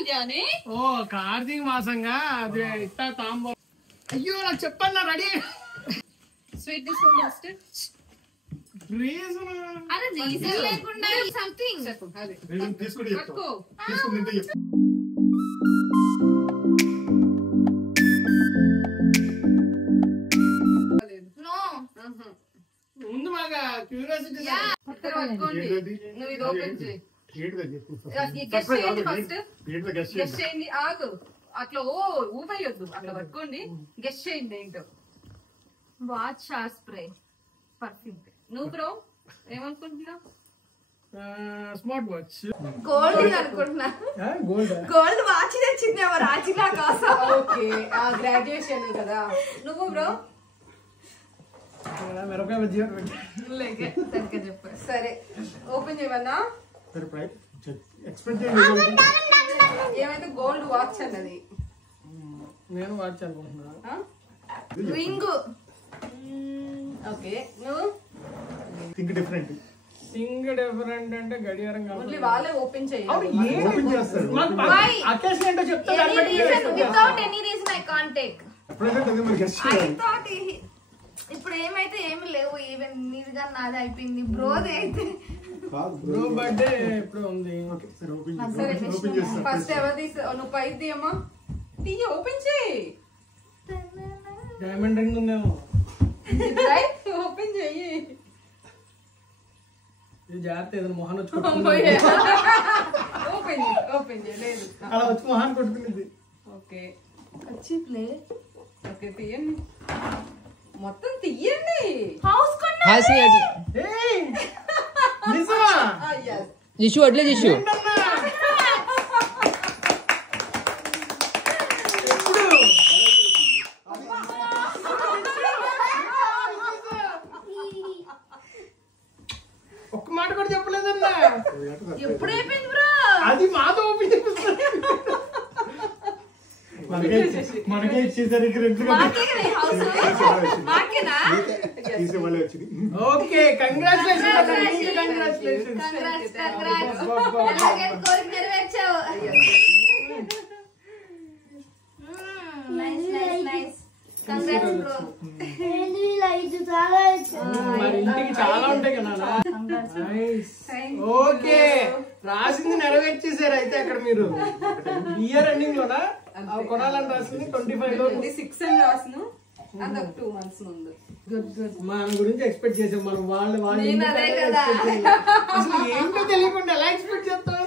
కళ్యాణి ఓ కార్తీక మాసంగా అది ఇస్తా తాంబూలం. అయ్యో నాకు చెప్పన్నా రెడీ స్వీట్ తీసుకోండి ఫస్ట్. రీజన్ అరే రీజన్ లేకుండా సంథింగ్ అది తీసుకుంటే పట్టుకో. తీసుకుంటే చెప్తా. నో ముందు మాగా క్యూరియాసిటీ పట్టుకోండి. ఏంటది? నువ్వు ఇది ఓపెన్ చేయి. ఏంటిదో చెప్పు. గెస్ చేయండి ఫస్ట్. ఏంటిదో గెస్ గెస్ చేయండి. చేయండి. ఆగు అట్లా ఊపేయొద్దు, అట్లా పట్టుకోండి. గెస్ చేయండి ఏంటో. వాచ్ షార్ స్ప్రే పర్ఫ్యూమ్. నువ్వు బ్రో ఏమనుకుంటున్నావు? Smart watch. గోల్డ్ అనుకుంటున్నా. గోల్డ్ గోల్డ్ వాచ్ తెచ్చింది రాజిలా కోసం. ఓకే గ్రాడ్యుయేషన్ కదా. నువ్వు బ్రో మిరపకాయ బజ్జీ సరిగ్గా చెప్పు. సరే ఓపెన్ చేయమన్నా. ఎక్స్పెక్ట్ చేయండి. ఏమైతే గోల్డ్ వాచ్ అన్నది. నేను వాచ్ అనుకుంటున్నా. రింగ్. ఓకే నువ్వు థింక్ డిఫరెంట్. సింగ్ డిఫరెంట్ అంటే గడియారం ఓన్లీ వాళ్ళే ఓపెన్ చేయాలి. ఓపెన్ చేస్తారు. Why? అకేషన్ ఏంటో చెప్తా. Any reason, without any reason I can't take. ఎప్పుడైతే అది మరి గెస్ I చేయాలి. thought ఇప్పుడు ఏమైతే ఏమి లేవు. ఈవెన్ నీదిగా నాది అయిపోయింది. బ్రోది అయితే బ్రో బర్త్డే ఎప్పుడు ఉంది? ఓకే సరే ఓపెన్ సరే చేసి ఓపెన్ చేస్తా. ఫస్ట్ ఎవరిది? నువ్వు పైది తీయమ్మా. తీయ ఓపెన్ చేయి. డైమండ్ రింగ్ ఉందేమో. ఓపెన్ చెయ్యి. ఇది జాగ్రత్త ఏదైనా మొహన్ వచ్చి ఓపెన్ ఓపెన్ చేయలేదు. అలా వచ్చి మొహాన్ని కొట్టుకునేది. Okay play. ఓకే తీయండి, మొత్తం తీయండి. హౌస్ హాసి అట్లా ఏయ్ నిజమా? జిషు అట్లే జిషు ఏంటన్నా? ఎప్పుడు? ఒక్క మాట కూడా చెప్పలేదన్నా. ఎప్పుడు అయిపోయింది బ్రో? అది మాతో ఓపెన్ చేపిస్తుంది. మనకే ఇచ్చేసరికి రెండు మాకే కదా ఈ హౌస్. మాకేనా? తీసే వాళ్ళే వచ్చింది. Okay congratulations. Congratulations. Congrats congrats. ఎలాగైనా కోరిక నెరవేర్చావు. Nice nice nice. Congrats bro. మరి ఇంటికి చాలా ఉంటాయి కదా. నైస్. ఓకే రాసింది నెరవేర్చేసారు అయితే అక్కడ మీరు. ఇయర్ ఎండింగ్ లోనా అవి కొనాలని రాసింది 25 లో. 26 అని రాసును. అదొక 2 months ముందు. మన గురించి ఎక్స్పెక్ట్ చేసాం మనం. వాళ్ళు నేను అదే కదా. అసలు ఏంటో తెలియకుండా ఎలా ఎక్స్పెక్ట్ చేస్తాం?